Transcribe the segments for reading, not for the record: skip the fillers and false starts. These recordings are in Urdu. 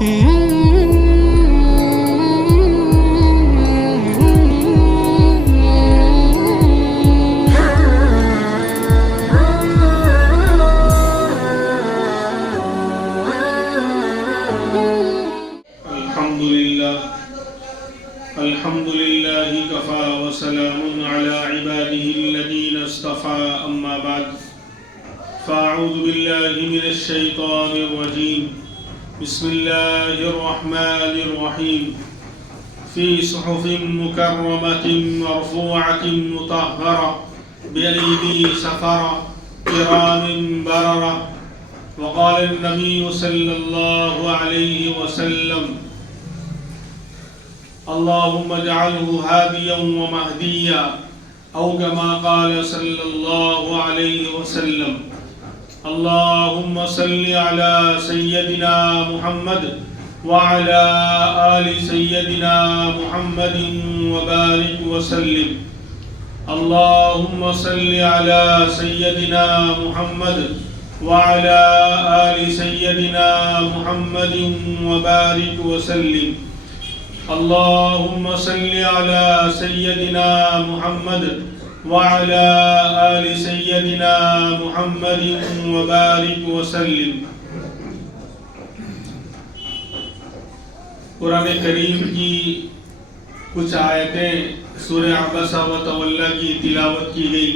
الحمد لله كفى وسلام على عباده الذين اصطفى أما بعد فأعوذ بالله من الشيطان الرجيم بسم الله الرحمن الرحيم في صحف مكرمة مرفوعة مطهرة بأيدي سفرة كرام بررة. وقال النبي صلى الله عليه وسلم اللهم اجعله هاديا ومهديا أو كما قال صلى الله عليه وسلم. اللهم صل على سيدنا محمد وعلى آل سيدنا محمد وبارك وسلم. اللهم صل على سيدنا محمد وعلى آل سيدنا محمد وبارك وسلم. اللهم صل على سيدنا محمد وعلى آل سيدنا محمد وبارك وسلم. قرآن کریم کی کچھ آیتیں سورہ عبسہ و تولی کی تلاوت کی گئی.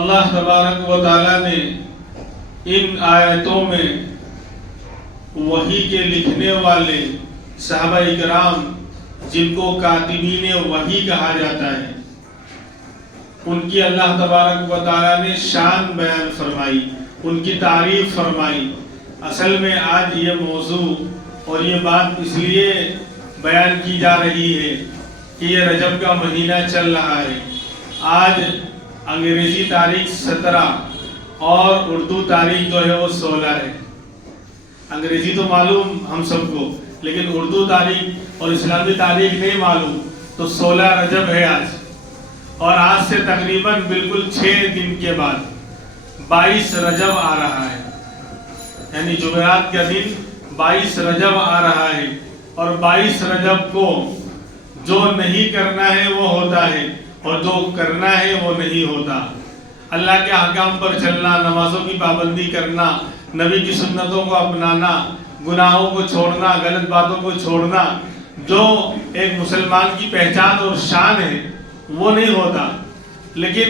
اللہ تبارک و تعالی نے ان آیتوں میں وحی کے لکھنے والے صحابہ اکرام جن کو کاتبین وحی کہا جاتا ہے ان کی اللہ تبارک و تعالی نے شان بیان فرمائی، ان کی تعریف فرمائی. اصل میں آج یہ موضوع اور یہ بات اس لیے بیان کی جا رہی ہے کہ یہ رجب کا مہینہ چل رہا ہے. آج انگریزی تاریخ 17 اور اردو تاریخ جو ہے وہ 16 ہے. انگریزی تو معلوم ہم سب کو، لیکن اردو تاریخ اور اسلامی تاریخ نہیں معلوم. تو 16 رجب ہے آج، اور آج سے تقریباً بالکل 6 دن کے بعد 22 رجب آ رہا ہے. یعنی جمعرات کا دن 22 رجب آ رہا ہے. اور 22 رجب کو جو نہیں کرنا ہے وہ ہوتا ہے اور جو کرنا ہے وہ نہیں ہوتا. اللہ کے احکام پر چلنا، نمازوں کی پابندی کرنا، نبی کی سنتوں کو اپنانا، گناہوں کو چھوڑنا، غلط باتوں کو چھوڑنا، جو ایک مسلمان کی پہچان اور شان ہے وہ نہیں ہوتا. لیکن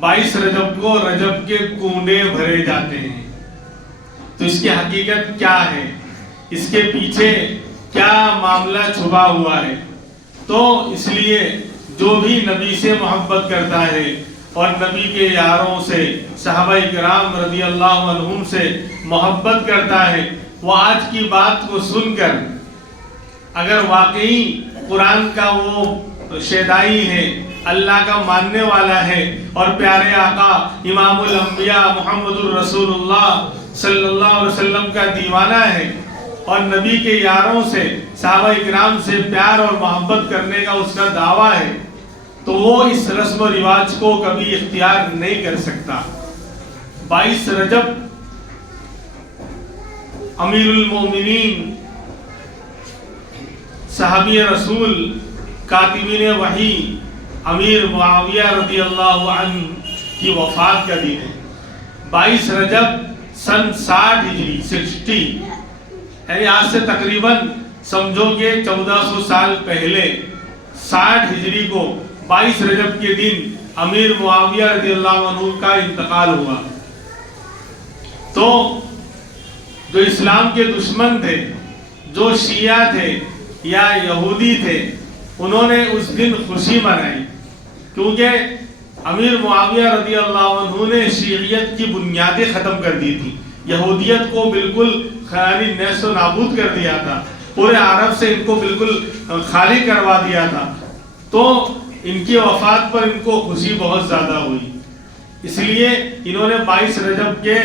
22 رجب کو رجب کے کنڈے بھرے جاتے ہیں. تو اس کی حقیقت کیا ہے، اس کے پیچھے کیا معاملہ چھپا ہوا ہے؟ تو اس لیے جو بھی نبی سے محبت کرتا ہے اور نبی کے یاروں سے، صحابہ کرام رضی اللہ عنہم سے محبت کرتا ہے، وہ آج کی بات کو سن کر اگر واقعی قرآن کا وہ شیدائی ہے، اللہ کا ماننے والا ہے اور پیارے آقا امام الانبیاء محمد الرسول اللہ صلی اللہ علیہ وسلم کا دیوانہ ہے اور نبی کے یاروں سے، صحابہ کرام سے پیار اور محبت کرنے کا اس کا دعویٰ ہے، تو وہ اس رسم و رواج کو کبھی اختیار نہیں کر سکتا. 22 رجب امیر المومنین، صحابی رسول، کاتبین وحی امیر معاویہ رضی اللہ عنہ کی وفات کا دن ہے. 22 رجب سن 60 ہجری 60، یعنی آج سے تقریباً سمجھو کہ 1400 سال پہلے 60 ہجری کو 22 رجب کے دن امیر معاویہ رضی اللہ عنہ کا انتقال ہوا. تو جو اسلام کے دشمن تھے، جو شیعہ تھے یا یہودی تھے، انہوں نے اس دن خوشی منائی، کیونکہ امیر معاویہ رضی اللہ عنہ نے شیعیت کی بنیادیں ختم کر دی تھی. یہودیت کو بالکل نیست و نابود کر دیا تھا، پورے عرب سے ان کو بالکل خالی کروا دیا تھا. تو ان کی وفات پر ان کو خوشی بہت زیادہ ہوئی. اس لیے انہوں نے 22 رجب کے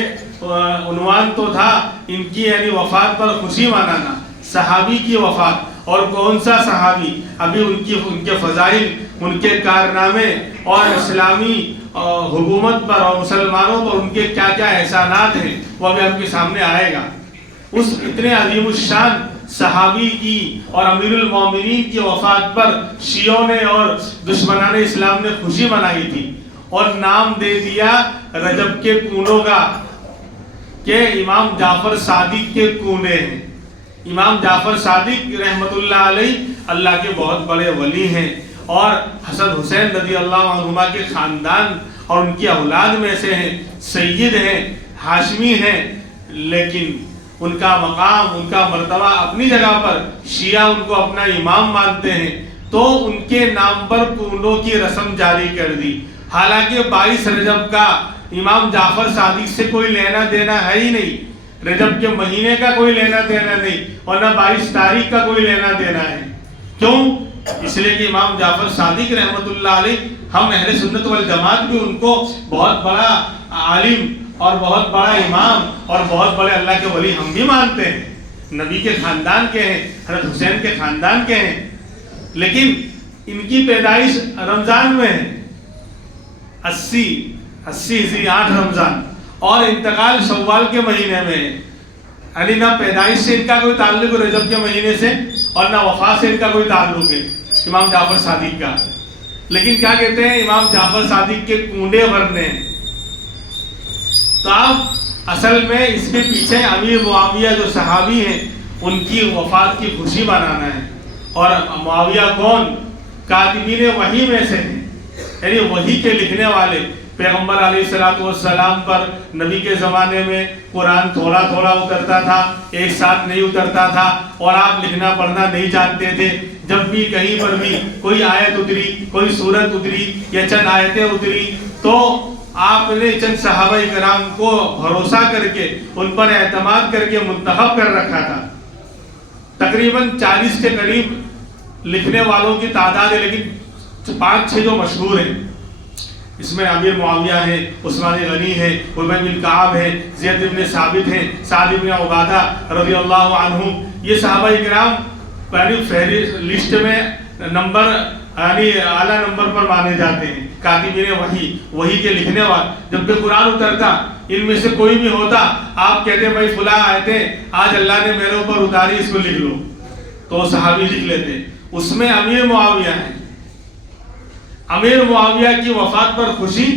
عنوان تو تھا ان کی یعنی وفات پر خوشی منانا، صحابی کی وفات. اور کون سا صحابی؟ ابھی ان کے فضائل، ان کے کارنامے اور اسلامی حکومت پر اور مسلمانوں پر ان کے کیا کیا احسانات ہیں وہ ابھی آپ کے سامنے آئے گا. اس اتنے عظیم الشان صحابی کی اور امیر المومنین کی وفات پر شیعوں نے اور دشمنان اسلام نے خوشی منائی تھی اور نام دے دیا رجب کے کونوں کا کہ امام جعفر صادق کے کونے ہیں۔ امام جعفر صادق رحمت اللہ علیہ اللہ کے بہت بڑے ولی ہیں اور حسن حسین رضی اللہ عنہما کے خاندان اور ان کی اولاد میں سے ہیں، سید ہیں، ہاشمی ہیں، لیکن ان کا مقام، ان کا مرتبہ اپنی جگہ پر، شیعہ ان کو اپنا امام مانتے ہیں، تو ان کے نام پر کونوں کی رسم جاری کر دی۔ حالانکہ 22 رجب کا امام جعفر صادق سے کوئی لینا دینا ہے ہی نہیں، رجب کے مہینے کا کوئی لینا دینا نہیں، اور نہ 22 تاریخ کا کوئی لینا دینا ہے۔ کیوں؟ اس لیے کہ امام جعفر صادق رحمت اللہ علیہ، ہم اہل سنت والجماعت بھی ان کو بہت بڑا عالم اور بہت بڑا امام اور بہت بڑے اللہ کے ولی ہم بھی مانتے ہیں، نبی کے خاندان کے ہیں، حضرت حسین کے خاندان کے ہیں، لیکن ان کی پیدائش رمضان میں ہے، 80 ہجری 8 رمضان، اور انتقال شوال کے مہینے میں ہے، یعنی نہ پیدائش سے ان کا کوئی تعلق رجب کے مہینے سے اور نہ وفات سے ان کا کوئی تعلق ہے امام جعفر صادق کا۔ لیکن کیا کہتے ہیں امام جعفر صادق کے کونڈے بھرنے ہیں، تو آپ اصل میں اس کے پیچھے امیر معاویہ جو صحابی ہیں ان کی وفات کی خوشی منانا ہے۔ اور معاویہ کون؟ کاتبین وحی میں سے ہیں، یعنی وحی کے لکھنے والے۔ پیغمبر علیہ السلام پر نبی کے زمانے میں قرآن تھوڑا تھوڑا اترتا تھا، ایک ساتھ نہیں اترتا تھا، اور آپ لکھنا پڑھنا نہیں جانتے تھے۔ جب بھی کہیں پر بھی کوئی آیت اتری، کوئی سورت اتری یا چند آیتیں اتری، تو آپ نے چند صحابہ کرام کو بھروسہ کر کے ان پر اعتماد کر کے منتخب کر رکھا تھا۔ تقریباً 40 کے قریب لکھنے والوں کی تعداد ہے، لیکن 5-6 جو مشہور ہیں، اس میں امیر معاویہ ہے، عثمان غنی ہے، ابی بن کعب ہے، زید بن ثابت ہیں، سعد بن عبادہ رضی اللہ عنہم۔ یہ صحابہ کرام فہرست لسٹ میں نمبر یعنی اعلیٰ نمبر پر مانے جاتے ہیں، کاتبین وحی کے لکھنے والے۔ جب کہ قرآن اترتا، ان میں سے کوئی بھی ہوتا، آپ کہتے بھائی فلاں آیتیں آج اللہ نے میرے اوپر اتاری، اس کو لکھ لو، تو صحابی لکھ لیتے۔ اس میں امیر معاویہ ہیں۔ امیر معاویہ کی وفات پر خوشی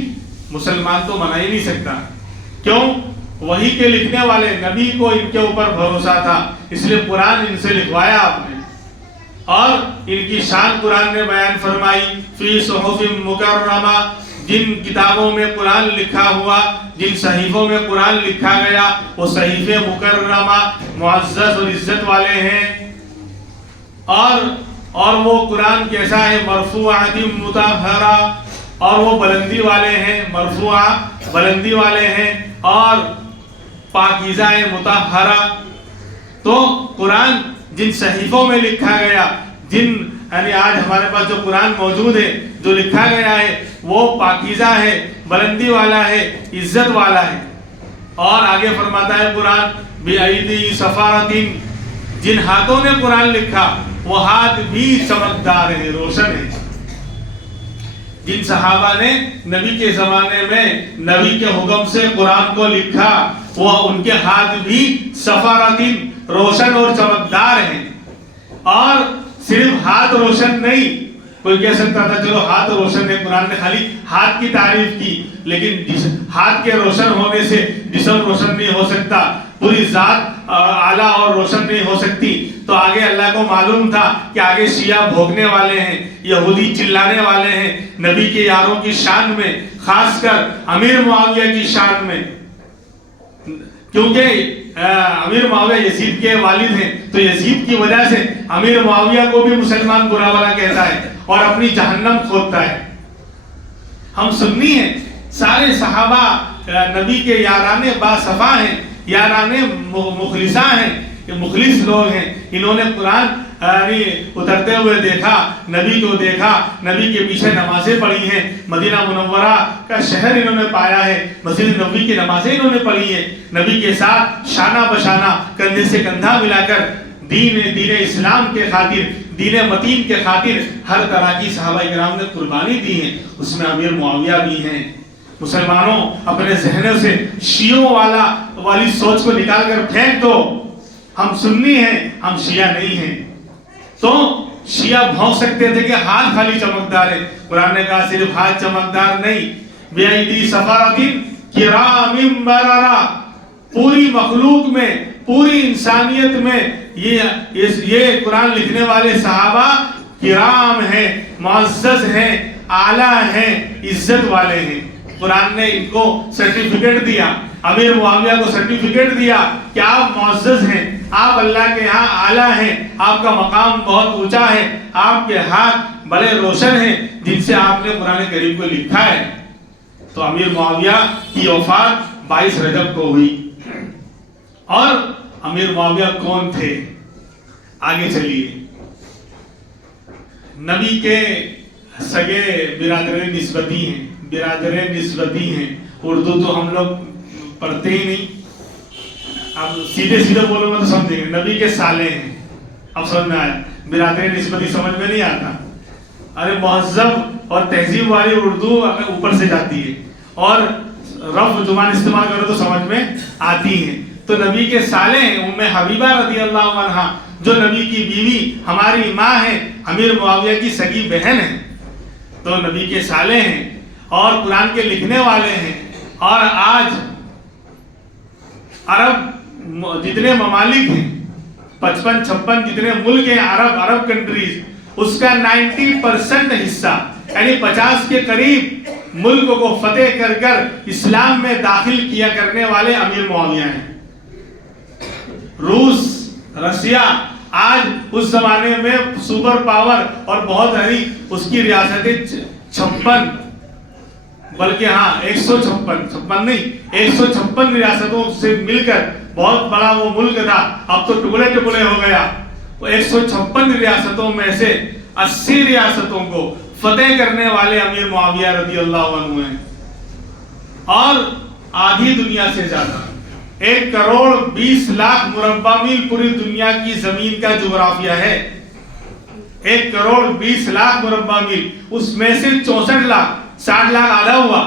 مسلمان تو منا ہی نہیں سکتا۔ کیوں؟ وحی کے لکھنے والے، نبی کو ان کے اوپر بھروسہ تھا، اس لیے قرآن ان سے لکھوایا آپ نے، اور ان کی شان قرآن نے بیان فرمائی، فی صحف مکرمہ، جن کتابوں میں قرآن لکھا ہوا، جن صحیفوں میں قرآن لکھا گیا، وہ صحیفے مکرمہ معزز اور عزت والے ہیں، اور وہ قرآن کیسا ہے؟ مرفوعات مطہرہ، اور وہ بلندی والے ہیں، مرفوعہ بلندی والے ہیں، اور پاکیزہ مطہرہ۔ تو قرآن جن صحیفوں میں لکھا گیا، یعنی آج ہمارے پاس جو قرآن موجود ہے، جو لکھا گیا ہے، وہ پاکیزہ ہے، بلندی والا ہے، عزت والا ہے۔ اور آگے فرماتا ہے قرآن بِأَيْدِي سَفَارَةٍ، جن ہاتھوں نے قرآن لکھا وہ ہاتھ بھی چمکدار ہیں، روشن ہیں۔ جن صحابہ نے نبی کے زمانے میں نبی کے حکم سے قرآن کو لکھا، وہ ان کے ہاتھ بھی سفارتین، روشن اور چمکدار ہیں۔ اور صرف ہاتھ روشن نہیں، کوئی کہہ سکتا تھا چلو ہاتھ روشن ہے، قرآن نے خالی ہاتھ کی تعریف کی، لیکن ہاتھ کے روشن ہونے سے جسم روشن نہیں ہو سکتا، پوری ذات اعلیٰ اور روشن نہیں ہو سکتی۔ تو آگے اللہ کو معلوم تھا کہ آگے شیعہ بھوگنے والے ہیں، یہودی چلانے والے ہیں نبی کے یاروں کی شان میں، خاص کر امیر معاویہ کی شان میں، کیونکہ امیر معاویہ یزید کے والد ہیں، تو یزید کی وجہ سے امیر معاویہ کو بھی مسلمان برا والا کہتا ہے اور اپنی جہنم کھودتا ہے۔ ہم سنی ہیں، سارے صحابہ نبی کے یارانے باصفا ہیں، یارانے مخلصہ ہیں، مخلص لوگ ہیں۔ انہوں نے قرآن اترتے ہوئے دیکھا، نبی کو دیکھا، نبی کے پیچھے نمازیں پڑھی ہیں، مدینہ منورہ کا شہر انہوں نے پایا ہے، مسجد نبوی کی نمازیں انہوں نے پڑھی ہیں، نبی کے ساتھ شانہ بشانہ کندھے سے کندھا ملا کر دین اسلام کے خاطر، دین متین کے خاطر ہر طرح کی صحابہ کرام نے قربانی دی ہے۔ اس میں امیر معاویہ بھی ہیں۔ مسلمانوں اپنے ذہنوں سے شیعوں والی سوچ کو نکال کر پھینک دو ہم سنی ہیں، ہم شیعہ نہیں ہیں۔ تو شیعہ بھونک سکتے تھے کہ ہاتھ خالی چمکدار ہے، قرآن نے کہا صرف ہاتھ چمکدار نہیں، بِأَيْدِي سَفَرَةٍ كِرَامٍ بَرَرَةٍ، پوری مخلوق میں، پوری انسانیت میں یہ قرآن لکھنے والے صحابہ کرام ہیں، معزز ہیں، اعلیٰ ہیں، عزت والے ہیں۔ قرآن نے ان کو سرٹیفکیٹ دیا، امیر معاویہ کو سرٹیفکیٹ دیا کہ آپ معزز ہیں، آپ اللہ کے ہاں اعلیٰ ہیں، آپ کا مقام بہت اونچا ہے، آپ کے ہاتھ بڑے روشن ہیں جن سے آپ نے قرآن کریم کو لکھا ہے۔ تو امیر معاویہ کی وفات 22 رجب کو ہوئی۔ اور امیر معاویہ کون تھے؟ آگے چلیے۔ نبی کے سگے برادر نسبتی ہیں، برادر نسبتی ہیں۔ اردو تو ہم لوگ پڑھتے ہی نہیں، اب سیدھے سیدھے بولوں گا تو سمجھیں گے۔ نبی کے سالے ہیں، اب سمجھ میں آیا؟ برادر نسبتی سمجھ میں نہیں آتا۔ ارے مہذب اور تہذیب والی اردو اوپر سے جاتی ہے، اور رف زبان استعمال کرو تو سمجھ میں آتی ہے۔ تو نبی کے سالے ہیں، ام حبیبہ رضی اللہ عنہ، جو نبی کی بیوی ہماری ماں ہے، امیر معاویہ کی سگی بہن ہے، تو نبی کے سالے ہیں اور قرآن کے لکھنے والے ہیں۔ اور آج عرب جتنے ممالک ہیں، 55-56 جتنے ملک ہیں عرب کنٹریز، اس کا 90% حصہ یعنی 50 کے قریب ملک کو فتح کر کر اسلام میں داخل کیا کرنے والے امیر معاویہ ہیں۔ روس، رشیا آج اس زمانے میں سپر پاور اور بہت بڑی اس کی ریاستیں 56 بلکہ 156 نہیں 156 ریاستوں سے مل کر بہت بڑا وہ ملک تھا، اب تو ٹکڑے ٹکڑے ہو گیا۔ 156 ریاستوں میں سے 80 ریاستوں کو فتح کرنے والے امیر معاویہ رضی اللہ عنہ ہیں۔ اور آدھی دنیا سے زیادہ 1 کروڑ 20 لاکھ مربع میل پوری دنیا کی زمین کا جغرافیہ ہے۔ 1 کروڑ 20 لاکھ مربع میل، اس میں سے 64 لاکھ 60 لاکھ آدھا ہوا،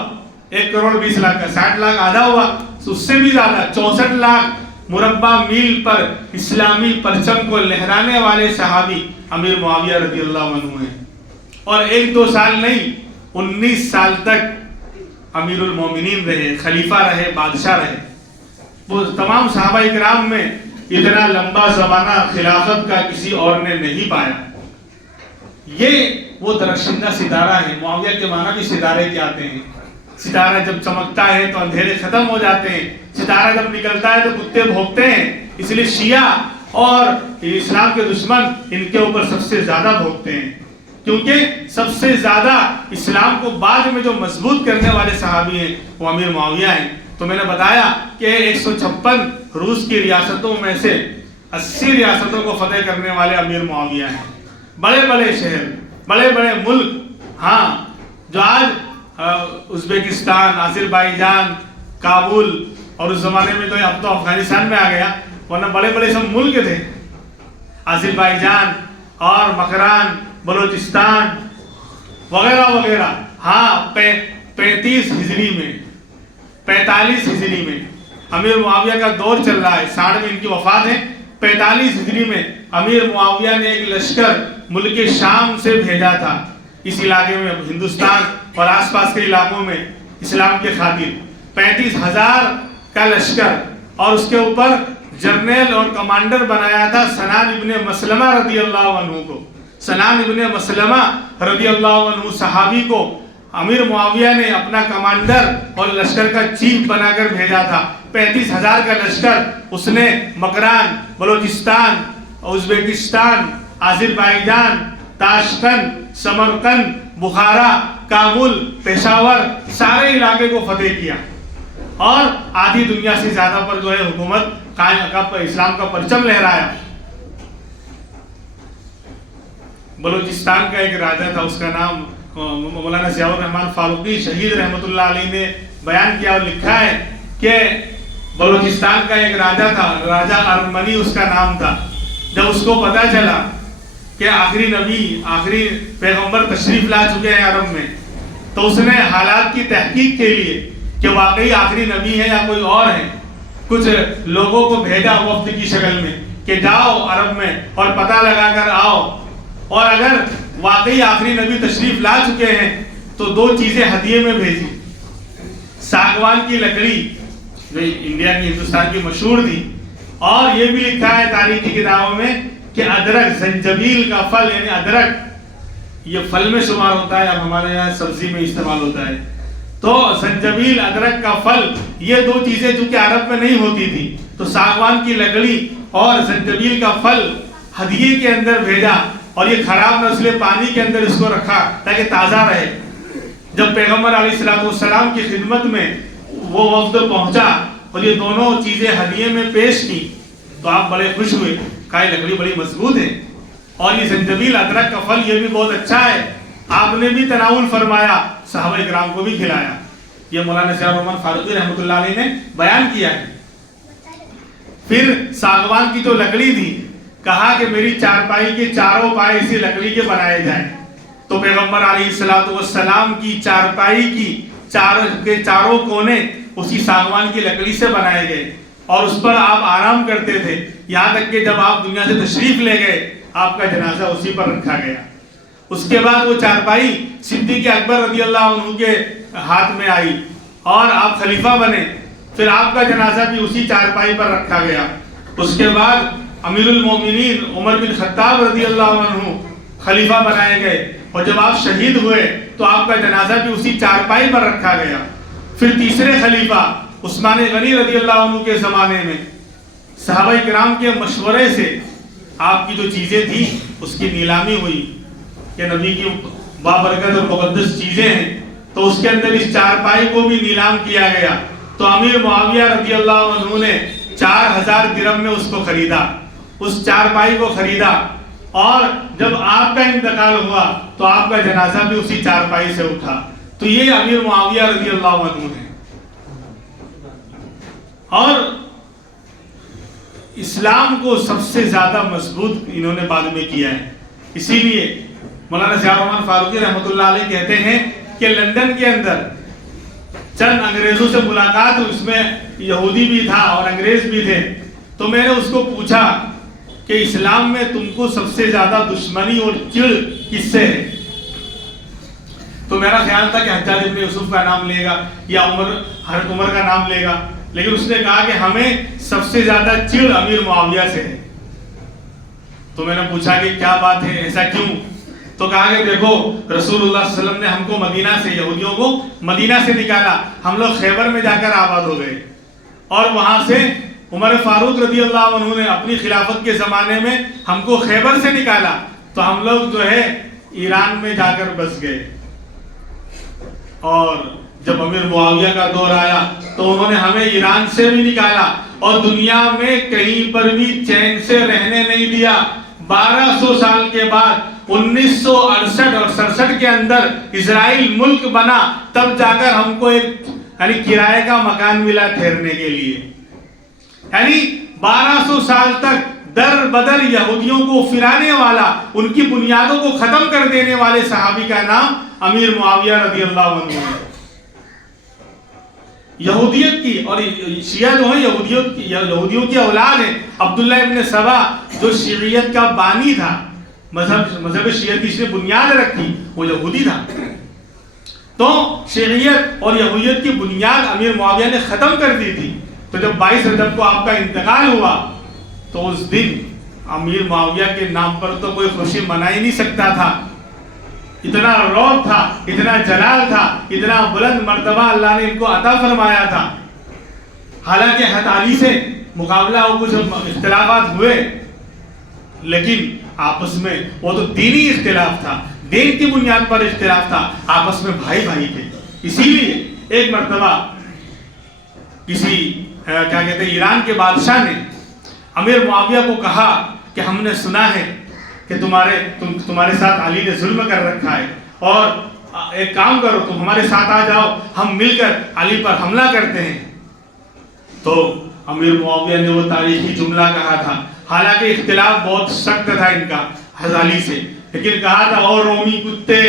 1 کروڑ 20 لاکھ کا 60 لاکھ آدھا ہوا، اس سے بھی زیادہ 64 لاکھ مربع میل پر اسلامی پرچم کو لہرانے والے صحابی امیر معاویہ رضی اللہ عنہ ہیں۔ اور 1-2 سال نہیں، 19 سال تک امیر المومنین رہے، خلیفہ رہے، بادشاہ رہے۔ وہ تمام صحابہ اکرام میں اتنا لمبا زمانہ خلافت کا کسی اور نے نہیں پایا۔ یہ وہ درخشندہ ستارہ ہے۔ معاویہ کے معنی بھی ستارے کے آتے ہیں۔ ستارہ جب چمکتا ہے تو اندھیرے ختم ہو جاتے ہیں، ستارہ جب نکلتا ہے تو کتے بھونکتے ہیں۔ اس لیے شیعہ اور اسلام کے دشمن ان کے اوپر سب سے زیادہ بھونکتے ہیں، کیونکہ سب سے زیادہ اسلام کو بعد میں جو مضبوط کرنے والے صحابی ہیں وہ امیر معاویہ ہیں۔ تو میں نے بتایا کہ 156 روس کی ریاستوں میں سے 80 ریاستوں کو فتح کرنے والے امیر معاویہ ہیں۔ بڑے بڑے شہر، بڑے بڑے ملک، ہاں جو آج ازبکستان، آذربائیجان، کابل، اور اس زمانے میں تو اب تو افغانستان میں آ گیا، ورنہ بڑے بڑے سب ملک تھے، آذربائیجان اور مکران، بلوچستان وغیرہ وغیرہ۔ ہاں 35 ہجری میں 45 ہجری میں امیر معاویہ کا دور چل رہا ہے، 60 میں ان کی وفات ہے۔ 45 ہجری میں امیر معاویہ نے ایک لشکر ملک شام سے بھیجا تھا، اس علاقے میں ہندوستان اور آس پاس کے علاقوں میں اسلام کے خاطر 35,000 کا لشکر، اور اس کے اوپر جرنیل اور کمانڈر بنایا تھا سنان ابن مسلمہ رضی اللہ عنہ کو۔ سنان ابن مسلمہ رضی اللہ عنہ صحابی کو امیر معاویہ نے اپنا کمانڈر اور لشکر کا چیف بنا کر بھیجا تھا۔ 35,000 کا لشکر اس نے مکران، بلوچستان، ازبکستان، آذربائیجان، تاشقند، سمرقند، بخارا، کابل، پشاور، سارے علاقے کو فتح کیا، اور آدھی دنیا سے زیادہ پر جو ہے حکومت اسلام کا پرچم لہرایا۔ بلوچستان کا ایک راجہ تھا، اس کا نام مولانا ضیاء الرحمن فاروقی شہید رحمۃ اللہ علیہ نے بیان کیا اور لکھا ہے کہ بلوچستان کا ایک راجہ تھا، راجہ ارمنی اس کا نام تھا۔ جب اس کو پتا چلا کہ آخری نبی، آخری پیغمبر تشریف لا چکے ہیں عرب میں، تو اس نے حالات کی تحقیق کے لیے کہ واقعی آخری نبی ہے یا کوئی اور ہے، کچھ لوگوں کو بھیجا وفد کی شکل میں کہ جاؤ عرب میں اور پتہ لگا کر آؤ، اور اگر واقعی آخری نبی تشریف لا چکے ہیں تو 2 چیزیں ہدیے میں بھیجی، ساگوان کی لکڑی جو انڈیا کی ہندوستان کی مشہور تھی، اور یہ بھی لکھا ہے تاریخی کتابوں میں کہ ادرک، زنجبیل کا پھل، یعنی ادرک یہ پھل میں شمار ہوتا ہے، اب ہمارے یہاں سبزی میں استعمال ہوتا ہے، تو زنجبیل، ادرک کا پھل، یہ 2 چیزیں چونکہ عرب میں نہیں ہوتی تھی، تو ساگوان کی لکڑی اور زنجبیل کا پھل ہدیے کے اندر بھیجا، اور یہ خراب نہ اس پانی کے اندر اس کو رکھا تاکہ تازہ رہے۔ جب پیغمبر علیہ السلام کی خدمت میں وہ وفد پہنچا اور یہ دونوں چیزیں ہدیے میں پیش کی تو آپ بڑے خوش ہوئے، کہا یہ لکڑی بڑی مضبوط ہے، اور یہ زنجبیل، ادرک کا پھل یہ بھی بہت اچھا ہے، آپ نے بھی تناول فرمایا، صحابہ کرام کو بھی کھلایا۔ یہ مولانا شاہ محمد فاروقی رحمۃ اللہ علیہ نے بیان کیا ہے۔ پھر ساگوان کی جو لکڑی تھی، کہا کہ میری چارپائی کے چاروں پائے اسی لکڑی کے بنائے جائیں، تو پیغمبر علیہ السلام کی چارپائی کی چاروں کونے اسی ساگوان کی لکڑی سے بنائے گئے، اور اس پر آپ آرام کرتے تھے، یہاں تک کہ جب آپ دنیا سے تشریف لے گئے آپ کا جنازہ اسی پر رکھا گیا۔ اس کے بعد وہ چارپائی صدیق اکبر رضی اللہ عنہ کے ہاتھ میں آئی اور آپ خلیفہ بنے، پھر آپ کا جنازہ بھی اسی چارپائی پر رکھا گیا۔ اس کے بعد امیر المومنین عمر بن خطاب رضی اللہ عنہ خلیفہ بنائے گئے، اور جب آپ شہید ہوئے تو آپ کا جنازہ بھی اسی چارپائی پر رکھا گیا۔ پھر تیسرے خلیفہ عثمان غنی رضی اللہ عنہ کے زمانے میں صحابہ کرام کے مشورے سے آپ کی جو چیزیں تھیں اس کی نیلامی ہوئی کہ نبی کی بابرکت اور مقدس چیزیں ہیں، تو اس کے اندر اس چارپائی کو بھی نیلام کیا گیا، تو امیر معاویہ رضی اللہ عنہ نے 4000 درہم میں اس کو خریدا، اس چارپائی کو خریدا، اور جب آپ کا انتقال ہوا تو آپ کا جنازہ بھی اسی چارپائی سے اٹھا۔ تو یہ امیر معاویہ رضی اللہ عنہ ہے۔ اور اسلام کو سب سے زیادہ مضبوط انہوں نے بعد میں کیا ہے، اسی لیے مولانا شاہ محمد فاروقی رحمۃ اللہ علیہ کہتے ہیں کہ لندن کے اندر چند انگریزوں سے ملاقات، اس میں یہودی بھی تھا اور انگریز بھی تھے، تو میں نے اس کو پوچھا کہ اسلام میں تم کو سب سے زیادہ دشمنی اور چڑ کس سے ہے؟ تو میرا خیال تھا کہ حجاج ابن یوسف کا نام لے گا یا حضرت عمر کا نام لے گا، لیکن اس نے کہا کہ ہمیں سب سے زیادہ چڑ امیر معاویہ سے ہے۔ تو میں نے پوچھا کہ کیا بات ہے، ایسا کیوں؟ تو کہا کہ دیکھو رسول اللہ صلی اللہ علیہ وسلم نے ہم کو مدینہ سے، یہودیوں کو مدینہ سے نکالا، ہم لوگ خیبر میں جا کر آباد ہو گئے، اور وہاں سے عمر فاروق رضی اللہ عنہ نے اپنی خلافت کے زمانے میں ہم کو خیبر سے نکالا، تو ہم لوگ جو ہے ایران میں جا کر بس گئے، اور جب امیر معاویہ کا دور آیا تو انہوں نے ہمیں ایران سے بھی نکالا اور دنیا میں کہیں پر بھی چین سے رہنے نہیں دیا۔ 1200 سال کے بعد 1968 اور 67 کے اندر اسرائیل ملک بنا، تب جا کر ہم کو ایک کرائے کا مکان ملا ٹھہرنے کے لیے۔ 1200 سال تک در بدر یہودیوں کو پھرانے والا، ان کی بنیادوں کو ختم کر دینے والے صحابی کا نام امیر معاویہ رضی اللہ عنہ ہے۔ یہودیت کی، اور شیعہ جو ہیں یہودیوں کی اولاد ہیں، عبداللہ ابن سبا جو شیعیت کا بانی تھا، مذہب شیعیت کی اس نے بنیاد رکھی، وہ یہودی تھا۔ تو شیعیت اور یہودیت کی بنیاد امیر معاویہ نے ختم کر دی تھی۔ تو جب 22 رجب کو آپ کا انتقال ہوا تو اس دن امیر معاویہ کے نام پر تو کوئی خوشی منا ہی نہیں سکتا تھا، اتنا رعب تھا، اتنا جلال تھا، اتنا بلند مرتبہ اللہ نے ان کو عطا فرمایا تھا۔ حالانکہ حضرت علی سے مقابلہ اور کچھ اختلافات ہوئے، لیکن آپس میں وہ تو دینی اختلاف تھا، دین کی بنیاد پر اختلاف تھا، آپس میں بھائی بھائی تھے۔ اسی لیے ایک مرتبہ کسی کیا کہتے ہیں ایران کے بادشاہ نے امیر معاویہ کو کہا کہ ہم نے سنا ہے کہ تمہارے ساتھ علی نے ظلم کر رکھا ہے، اور ایک کام کرو تم ہمارے ساتھ آ جاؤ، ہم مل کر علی پر حملہ کرتے ہیں۔ تو امیر معاویہ نے وہ تاریخی جملہ کہا تھا، حالانکہ اختلاف بہت سخت تھا ان کا حضرت علی سے، لیکن کہا تھا اور رومی کتے،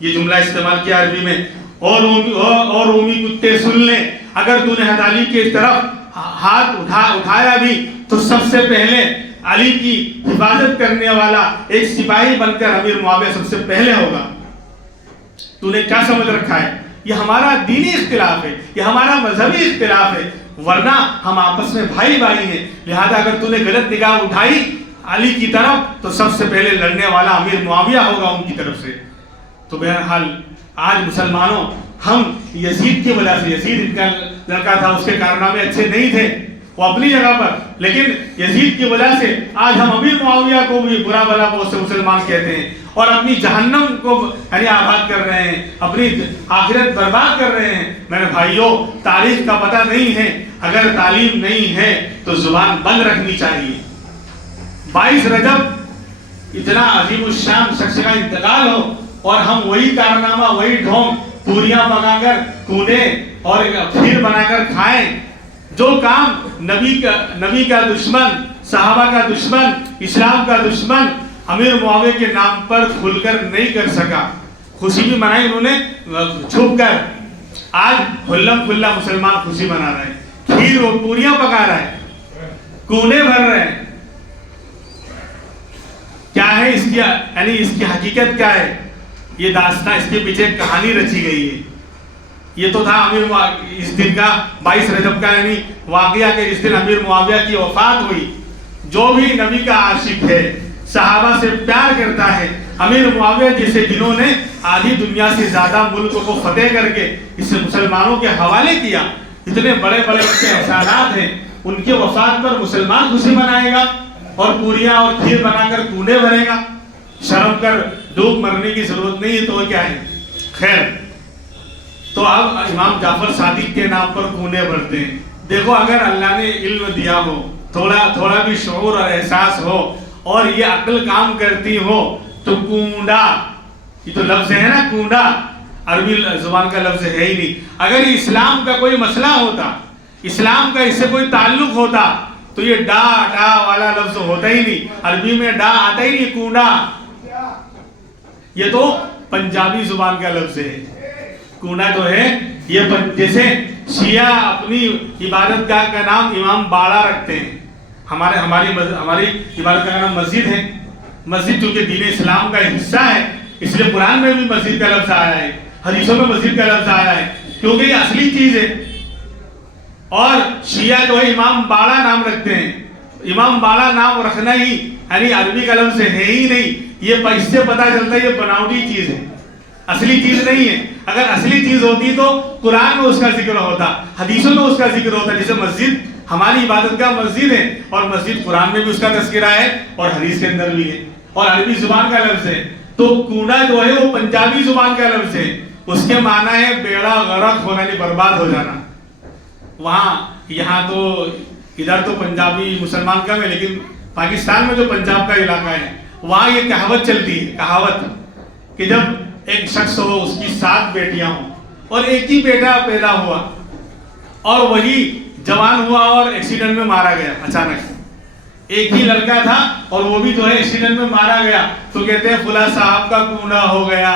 یہ جملہ استعمال کیا عربی میں، اور رومی کتے سن لیں، اگر تو نے حضرت علی کی طرف ہاتھ اٹھایا بھی تو سب سے پہلے علی کی حفاظت کرنے والا ایک سپاہی بن کر امیر معاویہ سب سے پہلے ہوگا. تو نے کیا سمجھ رکھا ہے؟ یہ ہمارا دینی اختلاف ہے، یہ ہمارا مذہبی اختلاف ہے، ورنہ ہم آپس میں بھائی بھائی ہیں. لہذا اگر تو نے غلط نگاہ اٹھائی علی کی طرف تو سب سے پہلے لڑنے والا امیر معاویہ ہوگا ان کی طرف سے. تو بہرحال آج مسلمانوں ہم یزید کی وجہ سے، یزید ان کا لڑکا تھا، اس کے کارنامے اچھے نہیں تھے وہ اپنی جگہ پر، لیکن یزید کی وجہ سے آج ہم امیر معاویہ کو بھی برا بلا بہت سے مسلمان کہتے ہیں اور اپنی جہنم کو یعنی آباد کر رہے ہیں، اپنی آخرت برباد کر رہے ہیں. میرے بھائیوں، تاریخ کا پتہ نہیں ہے، اگر تعلیم نہیں ہے تو زبان بند رکھنی چاہیے. 22 رجب اتنا عظیم الشان شخص کا انتقال ہو اور ہم وہی کارنامہ، وہی ڈھونگ، پوریاں پکا کر کودے اور کھیر بنا کر کھائیں. جو کام نبی کا دشمن، صحابہ کا دشمن، اسلام کا دشمن امیر معاویہ کے نام پر کھل کر نہیں کر سکا. خوشی بھی منائی انہوں نے چھپ کر. آج ہلم کھلا مسلمان خوشی منا رہے ہیں، کھیر اور پوریاں پکا رہے ہیں، کونے بھر رہے ہیں. کیا ہے اس کی یعنی اس کی حقیقت کیا ہے؟ یہ داستان، اس کے پیچھے کہانی رچی گئی ہے. یہ تو تھا اس دن کا 22 رجب کا یعنی واقعہ کہ اس دن امیر معاویہ کی وفات ہوئی. جو بھی نبی کا عاشق ہے، صحابہ سے پیار کرتا ہے، امیر معاویہ جیسے جنہوں نے آدھی دنیا سے زیادہ ملک کو فتح کر کے اسے مسلمانوں کے حوالے کیا، اتنے بڑے بڑے ان کے احسانات ہیں، ان کے وفات پر مسلمان خوشی منائے گا اور پوریاں اور کھیر بنا کر کونے بھرے گا. شرم کر ڈوب مرنے کی ضرورت نہیں ہے تو کیا ہے. خیر، تو اب امام جعفر صادق کے نام پر کونے بھرتے ہیں. دیکھو، اگر اللہ نے علم دیا ہو، تھوڑا بھی شعور اور احساس ہو اور یہ عقل کام کرتی ہو تو کونڈا، یہ تو لفظ ہے نا، کونڈا عربی زبان کا لفظ ہے ہی نہیں. اگر اسلام کا کوئی مسئلہ ہوتا، اسلام کا اس سے کوئی تعلق ہوتا تو یہ ڈا والا لفظ ہوتا ہی نہیں. عربی میں ڈا آتا ہی نہیں، کونڈا. یہ تو پنجابی زبان کا لفظ ہے. کونڈا تو ہے یہ جیسے شیعہ اپنی عبادت گاہ کا نام امام باڑہ رکھتے ہیں. ہماری عبادت کا نام مسجد ہے. مسجد چونکہ دین اسلام کا حصہ ہے، اس لیے قرآن میں بھی مسجد کا لفظ آیا ہے، حدیثوں میں مسجد کا لفظ آیا ہے، کیونکہ یہ اصلی چیز ہے. اور شیعہ جو ہے امام باڑہ نام رکھتے ہیں. امام باڑہ نام رکھنا ہی یعنی عربی کا لفظ ہے ہی نہیں. یہ اس سے پتہ چلتا ہے یہ بناوٹی چیز ہے، اصلی چیز نہیں ہے. اگر اصلی چیز ہوتی تو قرآن میں اس کا ذکر ہوتا، حدیثوں میں اس کا ذکر ہوتا. جیسے مسجد ہماری عبادت کا مسجد ہے اور مسجد قرآن میں بھی اس کا تذکرہ ہے اور حدیث کے اندر بھی ہے اور عربی زبان کا لفظ ہے. تو کونا جو ہے وہ پنجابی زبان کا لفظ ہے. اس کے معنی ہے بیڑا غرق ہونا، یعنی برباد ہو جانا. یہاں تو ادھر تو پنجابی مسلمان کم ہے، لیکن پاکستان میں جو پنجاب کا علاقہ ہے وہاں یہ کہاوت چلتی ہے، کہاوت کہ جب ایک شخص ہو، اس کی 7 بیٹیاں ہوں اور ایک ہی بیٹا پیدا ہوا اور وہی جوان ہوا اور ایکسیڈنٹ میں مارا گیا اچانک. ایک ہی لڑکا تھا اور وہ بھی جو ہے ایکسیڈنٹ میں مارا گیا، تو کہتے ہیں فلاں صاحب کا کونا ہو گیا.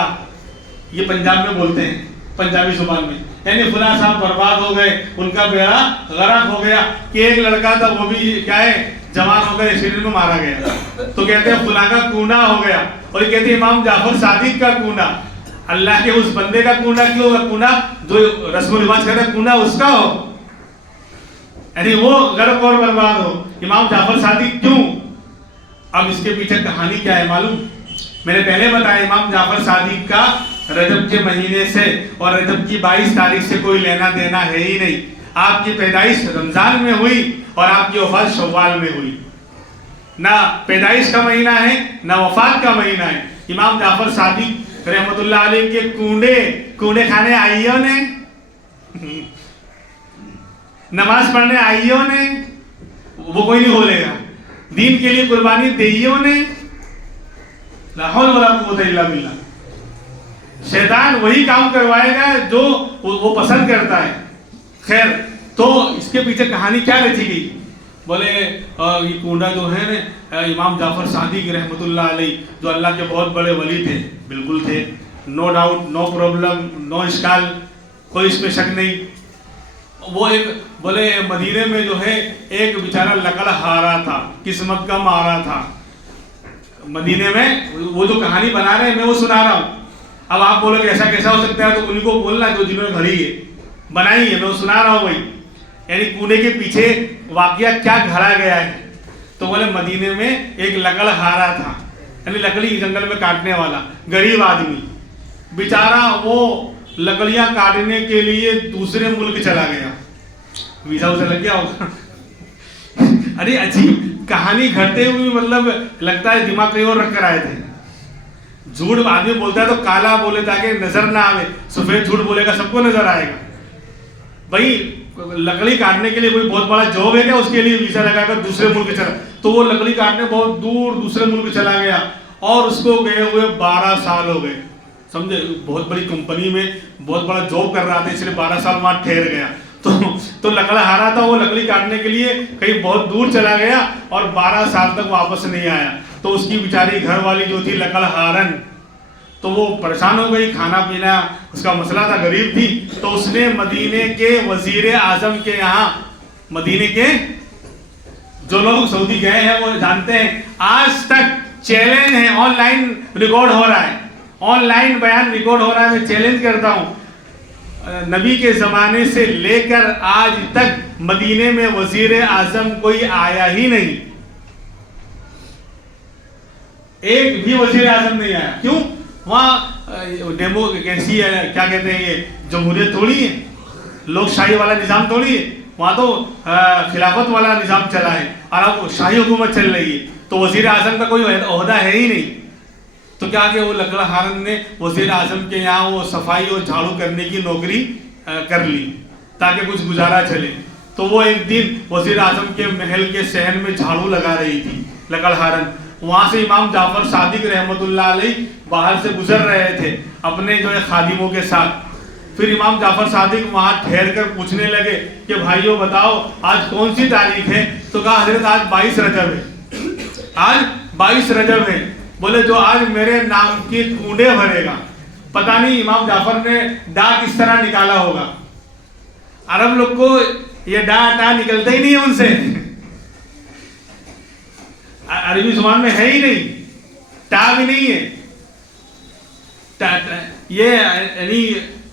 یہ پنجاب میں بولتے ہیں، پنجابی زبان میں، یعنی فلاں صاحب برباد ہو گئے، ان کا بیڑا غرق ہو گیا. کہ ایک لڑکا تھا وہ بھی کیا ہے جوان ہو کر ایکسیڈنٹ میں مارا گیا، تو کہتے ہیں فلاں کا کونا ہو گیا. اور یہ کہتے ہیں امام جعفر صادق کا کونا. اللہ کے اس بندے کا کونا کیوں ہوگا؟ کونا جو رسم و رواج کہتا ہے کونا اس کا ہو، یعنی وہ غرق اور برباد ہو. امام جعفر صادق کیوں؟ اب اس کے پیچھے کہانی کیا ہے معلوم؟ میں نے پہلے بتایا امام جعفر صادق کا رجب کے مہینے سے اور رجب کی 22 تاریخ سے کوئی لینا دینا ہے ہی نہیں. آپ کی پیدائش رمضان میں ہوئی اور آپ کی وفات شوال میں ہوئی. نہ پیدائش کا مہینہ ہے نہ وفات کا مہینہ ہے. امام جعفر صادق رحمت اللہ علیہ کے کونے کھانے آئیوں نے، نماز پڑھنے آئیوں نے، وہ کوئی نہیں بولے گا. دین کے لیے قربانی دیئیوں نے، لا حول ولا قوت الا باللہ. شیطان وہی کام کروائے گا جو وہ پسند کرتا ہے. خیر، تو اس کے پیچھے کہانی کیا رچی گئی؟ بولے یہ کونڈا جو ہے نا امام جعفر صادق رحمت اللہ علیہ جو اللہ کے بہت بڑے ولی تھے، بالکل تھے، نو ڈاؤٹ، نو پرابلم، نو اشکال، کوئی اس میں شک نہیں. وہ ایک بولے مدینے میں جو ہے ایک بیچارہ لکڑ ہارا تھا، قسمت کا مارا تھا. مدینے میں وہ جو کہانی بنا رہے ہیں میں وہ سنا رہا ہوں. اب آپ بولو کہ ایسا کیسا ہو سکتا ہے, تو ان کو بولنا ہے تو جنہوں نے گھڑی ہے بنائی ہے, میں وہ سنا رہا ہوں بھائی. یعنی کونے کے پیچھے واقعہ کیا گھڑا گیا ہے. تو بولے مدینے میں ایک لکڑہارا تھا, یعنی لکڑی جنگل میں کاٹنے والا غریب آدمی, بیچارہ وہ لکڑیاں کاٹنے کے لیے دوسرے ملک چلا گیا. ویزا اسے لگ گیا ہوگا. ارے عجیب کہانی گھڑتے ہوئے مطلب لگتا ہے دماغ کہیں اور رکھ کر آئے تھے. جھوٹ آدمی بولتا ہے تو کالا بولے تاکہ نظر نہ آئے, سفید جھوٹ بولے گا سب کو نظر آئے گا. بھائی لکڑی کاٹنے کے لیے کوئی بہت بڑا جاب ہے کیا, اس کے لیے ویزا لگا کر دوسرے ملک چلا. تو وہ لکڑی کاٹنے بہت دور دوسرے ملک چلا گیا, اور اس کو گئے ہوئے 12 سال ہو گئے. سمجھے, بہت بڑی کمپنی میں بہت بڑا جاب کر رہا تھا, اس لیے 12 سال وہاں ٹھہر گیا. تو لکڑہارا تھا, وہ لکڑی کاٹنے کے لیے کہیں بہت دور چلا گیا اور 12 سال تک واپس نہیں آیا. تو اس کی بیچاری گھر والی جو تھی لکڑہارن, تو وہ پریشان ہو گئی, کھانا پینا اس کا مسئلہ تھا, غریب تھی. تو اس نے مدینے کے وزیر اعظم کے یہاں, مدینے کے جو لوگ سعودی گئے ہیں وہ جانتے ہیں, آج تک چیلنج ہے, آن لائن ریکارڈ ہو رہا ہے, آن لائن بیان ریکارڈ ہو رہا ہے. میں چیلنج کرتا ہوں, نبی کے زمانے سے لے کر آج تک مدینے میں وزیر اعظم کوئی آیا ہی نہیں, ایک بھی وزیر اعظم نہیں آیا. کیوں؟ وہاں ڈیمو کیسی ہے, کیا کہتے ہیں, یہ جمہوریت تھوڑی ہے, لوک شاہی والا نظام تھوڑی ہے. وہاں تو خلافت والا نظام چلا ہے اور اب شاہی حکومت چل رہی ہے. تو وزیر اعظم کا کوئی عہدہ ہے ہی نہیں. تو کیا کہ وہ لکڑہارن نے وزیر اعظم کے یہاں وہ صفائی اور جھاڑو کرنے کی نوکری کر لی تاکہ کچھ گزارا چلے. تو وہ ایک دن وزیر اعظم کے محل کے صحن میں جھاڑو لگا رہی تھی لکڑہارن. وہاں سے امام جعفر صادق رحمۃ اللہ علیہ باہر سے گزر رہے تھے اپنے جو ہے خادموں کے ساتھ. پھر امام جعفر صادق وہاں ٹھہر کر پوچھنے لگے کہ بھائیو بتاؤ آج کون سی تاریخ ہے. تو کہا حضرت آج 22 رجب ہے, آج 22 رجب ہے. بولے جو آج میرے نام کی کنڈے بھرے گا. پتہ نہیں امام جعفر نے ڈا کس طرح نکالا ہوگا. عرب لوگ کو یہ ڈا نکلتا ہی نہیں ہے ان سے, عربی زبان میں ہے ہی نہیں, ٹا بھی نہیں ہے. یہ یعنی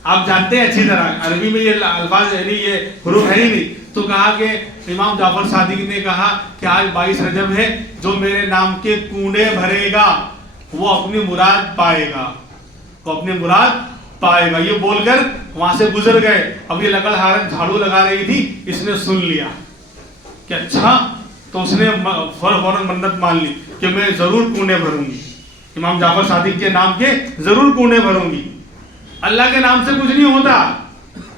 آپ جانتے ہیں اچھی طرح عربی میں یہ الفاظ یعنی یہ حروف ہے ہی نہیں. تو کہا کہ امام جعفر صادق نے کہا کہ آج 22 رجب ہے, جو میرے نام کے کنڈے بھرے گا وہ اپنی مراد پائے گا, وہ اپنی مراد پائے گا. یہ بول کر وہاں سے گزر گئے. اب یہ لکڑہارن جھاڑو لگا رہی تھی, اس نے سن لیا کہ اچھا, تو اس نے فوراً منت مان لی کہ میں ضرور کنڈے بھروں گی, امام جعفر صادق کے نام کے ضرور کنڈے بھروں گی. اللہ کے نام سے کچھ نہیں ہوتا,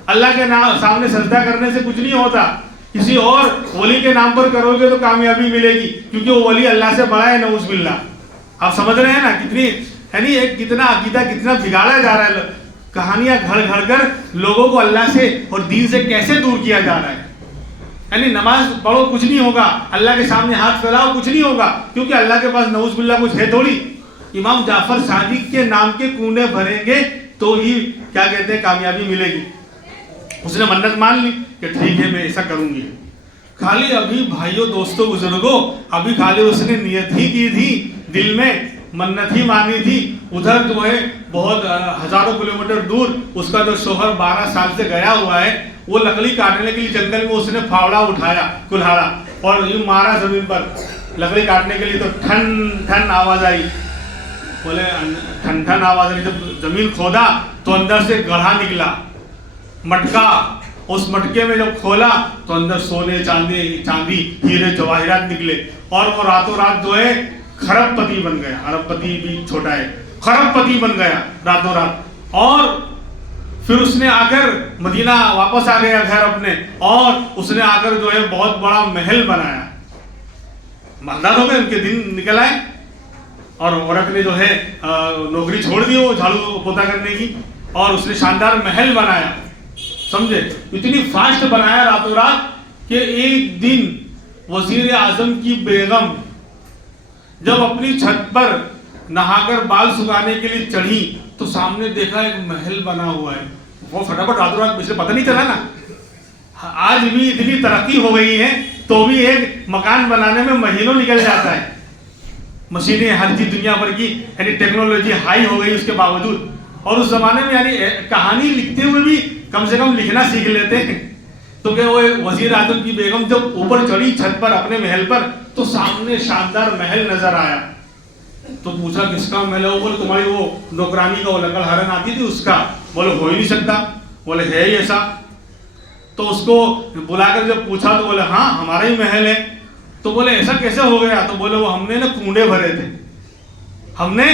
اللہ کے نام سامنے سجدہ کرنے سے کچھ نہیں ہوتا. کسی اور ولی کے نام پر کرو گے تو کامیابی ملے گی, کیونکہ وہ ولی اللہ سے بڑا ہے, نعوذ باللہ. آپ سمجھ رہے ہیں نا کتنی یعنی ایک کتنا عقیدہ کتنا بگاڑا جا رہا ہے. کہانیاں گھڑ گھڑ کر لوگوں کو اللہ سے اور دین سے کیسے دور کیا جا رہا ہے. یعنی نماز پڑھو کچھ نہیں ہوگا, اللہ کے سامنے ہاتھ پھیلاؤ کچھ نہیں ہوگا, کیونکہ اللہ کے پاس نعوذ باللہ کچھ ہے تھوڑی. امام جعفر صادق کے نام کے کنڈے بھریں گے تو ہی کیا کہتے ہیں کامیابی ملے گی. اس نے منت مان لی کہ ٹھیک ہے میں ایسا کروں گی. خالی ابھی بھائیوں دوستوں بزرگوں, ابھی خالی اس نے نیت ہی کی تھی, دل میں منت ہی مانی تھی. ادھر جو ہے بہت ہزاروں کلومیٹر دور اس کا جو شوہر 12 سال سے گیا ہوا ہے, وہ لکڑی کاٹنے کے لیے جنگل میں اس نے پھاوڑا اٹھایا کلہاڑا اور یوں مارا زمین پر لکڑی کاٹنے کے لیے. تو ٹھن ٹھن آواز آئی, بولے ٹھن ٹھن آواز آئی. جب زمین کھودا تو اندر سے گڑھا نکلا, مٹکا. اس مٹکے میں جب کھولا تو اندر سونے چاندی ہیرے جواہرات نکلے, اور وہ راتوں رات جو ہے کھرب پتی بن گیا. ارب پتی بھی چھوٹا ہے, کھرب پتی بن گیا راتوں رات. اور پھر اس نے آ کر مدینہ واپس آ گیا گھر اپنے, اور اس نے آ کر جو ہے بہت بڑا محل بنایا. مالدار ہو گئے, ان کے دن نکل آئے, اور عورت نے جو ہے نوکری چھوڑ دی وہ جھاڑو پوتا کرنے کی, اور اس نے شاندار محل بنایا. سمجھے, اتنی فاسٹ بنایا راتوں رات کہ ایک دن وزیر اعظم کی بیگم جب اپنی چھت پر نہا کر بال سکھانے کے لیے چڑھی تو سامنے دیکھا ایک محل بنا ہوا ہے. وہ فٹافٹ راتوں رات مجھے پتہ نہیں چلا نا, آج بھی اتنی ترقی ہو گئی ہے تو تو بھی ایک مکان بنانے میں مہینوں نکل جاتا ہے. مشینیں ہر چیز دنیا بھر کی یعنی ٹیکنالوجی ہائی ہو گئی اس کے باوجود. اور اس زمانے میں یعنی کہانی لکھتے ہوئے بھی کم سے کم لکھنا سیکھ لیتے ہیں. تو کہ وہ وزیر اعظم کی بیگم جب اوپر چڑھی چھت پر اپنے محل پر تو سامنے شاندار محل نظر آیا. تو پوچھا کس کا محل ہے؟ وہ بولے تمہاری وہ نوکرانی کا وہ لکڑ ہرن آتی تھی اس کا. بولے ہو ہی نہیں سکتا. بولے ہے ہی ایسا. تو اس کو بلا کر جب پوچھا تو بولے ہاں ہمارا ہی محل ہے. تو بولے ایسا کیسے ہو گیا؟ تو بولے وہ ہم نے نا کنڈے بھرے تھے. ہم نے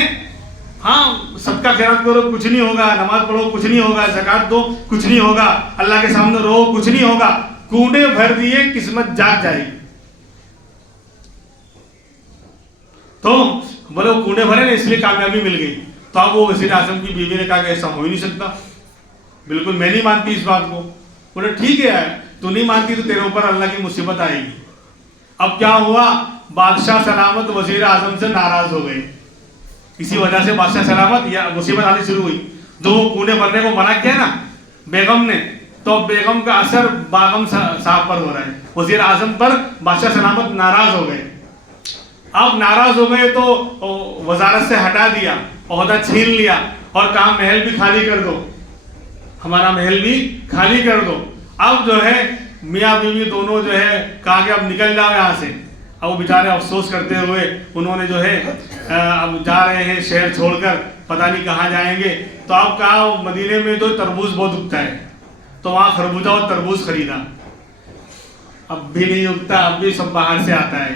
ہاں صدقہ خیرات کرو کچھ نہیں ہوگا, نماز پڑھو کچھ نہیں ہوگا, زکات دو کچھ نہیں ہوگا, اللہ کے سامنے رو کچھ نہیں ہوگا, کنڈے بھر دیے قسمت جاگ جائے گی. تو بولے وہ کنڈے بھرے نا اس لیے کامیابی مل گئی. تو اب وہ وزیر اعظم کی بیوی نے کہا کہ ایسا ہو ہی نہیں سکتا, بالکل میں نہیں مانتی اس بات کو. بولے ٹھیک ہے تو نہیں مانتی تو تیرے اوپر اللہ کی مصیبت آئے گی. اب کیا ہوا, بادشاہ سلامت وزیر اعظم سے ناراض ہو گئے. اسی وجہ سے بادشاہ سلامت یا مصیبت آنی شروع ہوئی. جو وہ کنڈے بھرنے کو منع کیا نا بیگم نے, تو بیگم کا اثر باغم صاحب پر ہو رہا ہے. وزیر اعظم پر بادشاہ سلامت ناراض ہو گئے. اب ناراض ہو گئے تو وزارت سے ہٹا دیا, عہدہ چھین لیا اور کہا محل بھی خالی کر دو, ہمارا محل بھی خالی کر دو. اب جو ہے میاں بیوی دونوں جو ہے کہا کہ اب نکل جاؤ یہاں سے. اب وہ بیچارے افسوس کرتے ہوئے انہوں نے جو ہے اب جا رہے ہیں شہر چھوڑ کر, پتہ نہیں کہاں جائیں گے. تو اب کہا مدینے میں تو تربوز بہت اگتا ہے, تو وہاں خربوزہ اور تربوز خریدا. اب بھی نہیں اگتا, اب بھی سب باہر سے آتا ہے.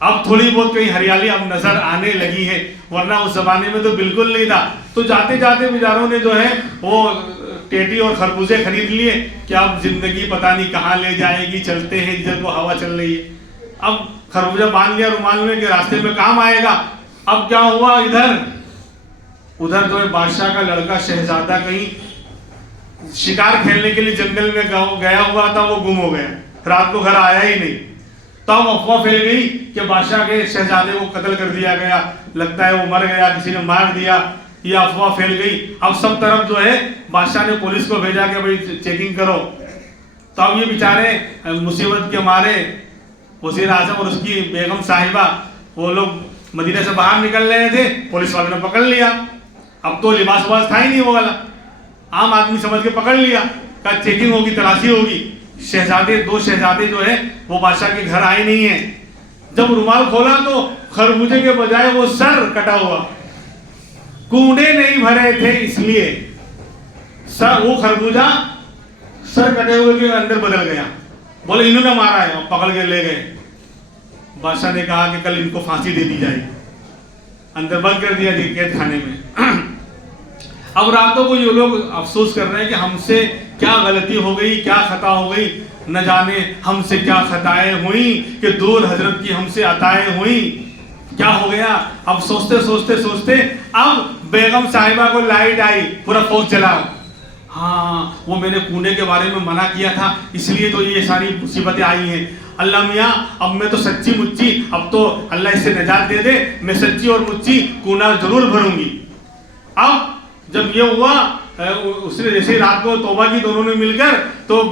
اب تھوڑی بہت کہیں ہریالی اب نظر آنے لگی ہے, ورنہ اس زمانے میں تو بالکل نہیں تھا. تو جاتے جاتے بیچاروں نے جو ہے وہ ٹیٹی اور خربوزے خرید لیے کہ اب زندگی پتہ نہیں کہاں لے جائے گی, چلتے ہیں جدھر کو ہوا چل رہی ہے. اب خربوزہ باندھ لیا رومال میں کہ راستے میں کام آئے گا. اب کیا ہوا, ادھر جو ہے بادشاہ کا لڑکا شہزادہ کہیں شکار کھیلنے کے لیے جنگل میں گیا ہوا تھا, وہ گم ہو گیا, رات کو گھر آیا ہی نہیں. تب افواہ پھیل گئی کہ بادشاہ کے شہزادے کو قتل کر دیا گیا, لگتا ہے وہ مر گیا, کسی نے مار دیا. یہ افواہ پھیل گئی. اب سب طرف جو ہے بادشاہ نے پولیس کو بھیجا کہ بھائی چیکنگ کرو. تو اب یہ بیچارے مصیبت کے مارے وزیر اعظم اور اس کی بیگم صاحبہ وہ لوگ مدینہ سے باہر نکل رہے تھے, پولیس والوں نے پکڑ لیا. اب تو لباس وباس تھا ہی نہیں وہ والا, عام آدمی سمجھ کے پکڑ لیا, کہا چیکنگ ہوگی, تلاشی ہوگی. دو شہزادے جو ہے وہ بادشاہ کے گھر آئے نہیں ہیں. جب رومال کھولا تو خربوزے کے بجائے وہ سر کٹا ہوا, کنڈے نہیں بھرے تھے اس لیے سر, وہ خربوزہ سر کٹے ہوئے کے اندر بدل گیا. بولے انہوں نے مارا ہے, پکڑ کے لے گئے. بادشاہ نے کہا کہ کل ان کو پھانسی دے دی جائے, اندر بند کر دیا قید خانے میں. اب راتوں کو یہ لوگ افسوس کر رہے ہیں کہ ہم سے کیا غلطی ہو گئی, کیا خطا ہو گئی, نہ جانے ہم سے کیا خطائیں ہوئیں کہ دور حضرت کی ہم سے عطائیں ہوئیں, کیا ہو گیا. اب سوچتے سوچتے سوچتے اب بیگم صاحبہ کو لائٹ آئی, پورا فوج چلا. ہاں وہ میں نے کنڈے کے بارے میں منع کیا تھا, اس لیے تو یہ ساری مصیبتیں آئی ہیں. اللہ میاں اب میں تو سچی مچی, اب تو اللہ اس سے نجات دے دے, میں سچی اور مچی کنڈا ضرور بھروں گی. اب جب یہ ہوا اس نے جیسے رات کو توبہ کی دونوں نے مل کر, تو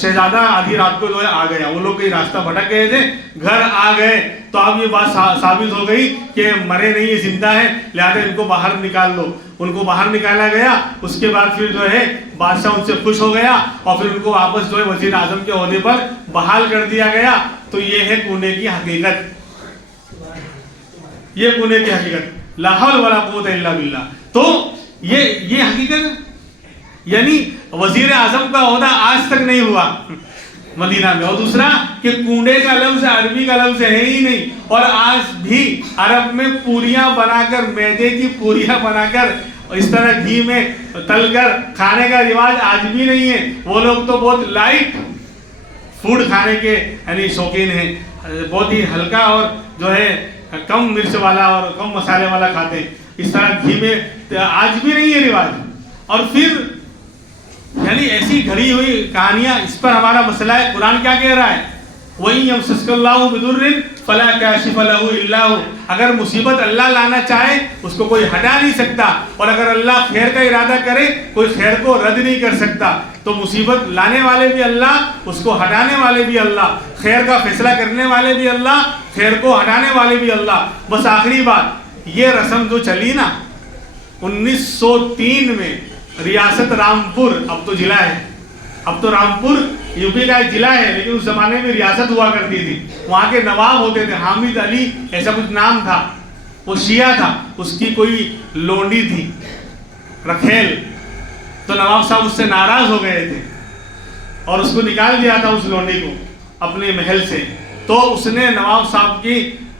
شہزادہ آدھی رات کو جو ہے آ گیا. وہ لوگ کہیں راستہ بھٹک گئے تھے, گھر آ گئے. تو اب یہ بات ثابت ہو گئی کہ مرے نہیں, یہ زندہ ہے, لہٰذا ان کو باہر نکال لو. ان کو باہر نکالا گیا. اس کے بعد پھر جو ہے بادشاہ ان سے خوش ہو گیا اور پھر ان کو واپس جو ہے وزیر اعظم کے عہدے پر بحال کر دیا گیا. تو یہ ہے کنڈے کی حقیقت, یہ کنڈے کی حقیقت. لا حول ولا قوت الا باللہ. تو یہ حقیقت یعنی وزیر اعظم کا عہدہ آج تک نہیں ہوا مدینہ میں. اور دوسرا کہ کنڈے کا لفظ عربی کا لفظ ہے ہی نہیں, اور آج بھی عرب میں پوریاں بنا کر, میدے کی پوریاں بنا کر اس طرح گھی میں تل کر کھانے کا رواج آج بھی نہیں ہے. وہ لوگ تو بہت لائٹ فوڈ کھانے کے یعنی شوقین ہیں, بہت ہی ہلکا اور جو ہے کم مرچ والا اور کم مسالے والا کھاتے ہیں. اس طرح گھی میں آج بھی نہیں ہے رواج. اور پھر یعنی ایسی گھڑی ہوئی کہانیاں, اس پر ہمارا مسئلہ ہے. قرآن کیا کہہ رہا ہے وَإِن يَمْسَسْكَ اللَّهُ بِضُرٍّ فَلَا كَاشِفَ لَهُ إِلَّا هُوَ، اگر مصیبت اللہ لانا چاہے اس کو کوئی ہٹا نہیں سکتا، اور اگر اللہ خیر کا ارادہ کرے کوئی خیر کو رد نہیں کر سکتا۔ تو مصیبت لانے والے بھی اللہ، اس کو ہٹانے والے بھی اللہ، خیر کا فیصلہ کرنے والے بھی اللہ، خیر کو ہٹانے والے بھی اللہ۔ بس آخری بات، یہ رسم جو چلی نا 1903 میں ریاست رامپور، اب تو ضلع ہے، اب تو رامپور یو پی کا ایک ضلع ہے، لیکن اس زمانے میں ریاست ہوا کرتی تھی۔ وہاں کے نواب ہوتے تھے، حامد علی ایسا کچھ نام تھا، وہ شیعہ تھا، اس کی کوئی لونڈی تھی رکھیل، تو نواب صاحب اس سے ناراض ہو گئے تھے اور اس کو نکال دیا تھا اس لونڈی کو اپنے محل سے۔ تو اس نے نواب صاحب کی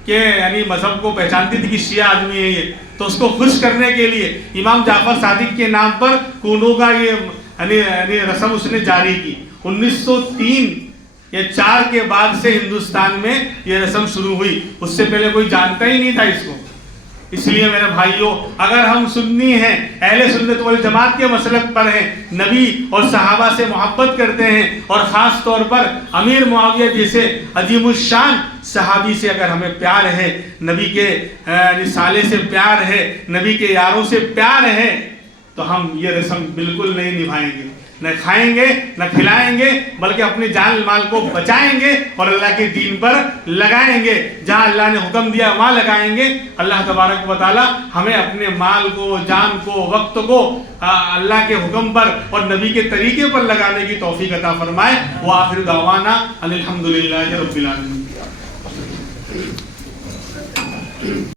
کہ یعنی مذہب کو پہچانتی تھی کہ شیعہ آدمی ہے یہ، تو اس کو خوش کرنے کے لیے امام جعفر صادق کے نام پر کونوں کا یہ یعنی رسم اس نے جاری کی۔ 1903 یا 4 کے بعد سے ہندوستان میں یہ رسم شروع ہوئی، اس سے پہلے کوئی جانتا ہی نہیں تھا اس کو۔ اس لیے میرے بھائیوں، اگر ہم سنی ہیں، اہل سنت والجماعت کے مسلک پر ہیں، نبی اور صحابہ سے محبت کرتے ہیں، اور خاص طور پر امیر معاویہ جیسے عظیم الشان صحابی سے اگر ہمیں پیار ہے، نبی کے رسالے سے پیار ہے، نبی کے یاروں سے پیار ہے، تو ہم یہ رسم بالکل نہیں نبھائیں گے، نہ کھائیں گے نہ کھلائیں گے، بلکہ اپنے جان مال کو بچائیں گے اور اللہ کے دین پر لگائیں گے۔ جہاں اللہ نے حکم دیا وہاں لگائیں گے۔ اللہ تبارک و تعالی ہمیں اپنے مال کو، جان کو، وقت کو اللہ کے حکم پر اور نبی کے طریقے پر لگانے کی توفیق عطا فرمائے۔ وآخر دعوانا ان الحمدللہ رب العالمین۔